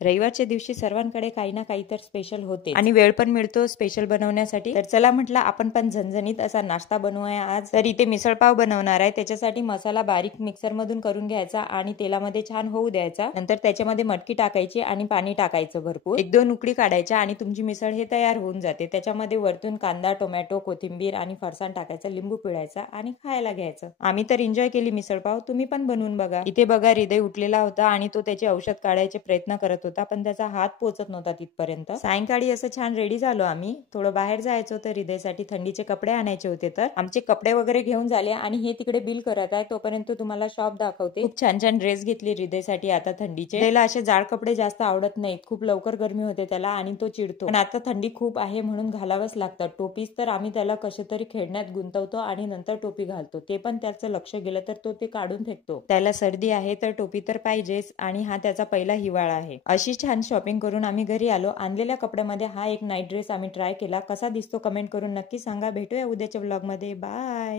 रविवारच्या दिवशी सर्वांकडे काही ना काही तर स्पेशल होते आणि वेळ पण मिळतो स्पेशल बनवण्यासाठी। तर चला म्हटलं आपण पण झणझणीत असा नाश्ता बनवूया आज। तर इथे मिसळपाव बनवणार आहे, त्याच्यासाठी मसाला बारीक मिक्सर मधून करून घ्यायचा आणि तेलामध्ये छान होऊ द्यायचा। नंतर त्याच्यामध्ये मटकी टाकायची आणि पाणी टाकायचं भरपूर, 1-2 उकळी काढायच्या आणि तुमची मिसळ हे तयार होऊन जाते। त्याच्यामध्ये वरतून कांदा, टोमॅटो, कोथिंबीर आणि फरसाण टाकायचं, लिंबू पिळायचा आणि खायला घ्यायचं। आम्ही तर एन्जॉय केली मिसळपाव, तुम्ही पण बनवून बघा। इथे बघा हृदय उठलेला होता आणि तो त्याचे औषध काढायचे प्रयत्न करत होता, पण त्याचा हात पोचत नव्हता तिथपर्यंत। सायंकाळी असं छान रेडी झालो आम्ही, थोडं बाहेर जायचं होतं हृदयसाठी, थंडीचे कपडे आणायचे होते। तर आमचे कपडे वगैरे घेऊन झाले आणि हे तिकडे बिल करत आहे, तोपर्यंत तुम्हाला शॉप दाखवते। खूप छान छान ड्रेस घेतली हृदयसाठी आता थंडीचे। त्याला असे जाड कपडे जास्त आवडत नाहीत, खूप लवकर गरमी होते त्याला आणि तो चिडतो, पण आता थंडी खूप आहे म्हणून घालावंच लागतात। टोपीच तर आम्ही त्याला कसे तरी खेळण्यात गुंतवतो आणि नंतर टोपी घालतो, ते पण त्याचं लक्ष गेलं तर तो ते काढून फेकतो। त्याला सर्दी आहे तर टोपी तर पाहिजेच आणि हा त्याचा पहिला हिवाळा आहे। अशी छान शॉपिंग करून आम्ही घरी आलो। आणलेल्या कपड्यामध्ये हा एक नाईट ड्रेस आम्ही ट्राय केला, कसा दिसतो कमेंट करून नक्की सांगा। भेटूया उद्याच्या व्लॉग मध्ये, बाय।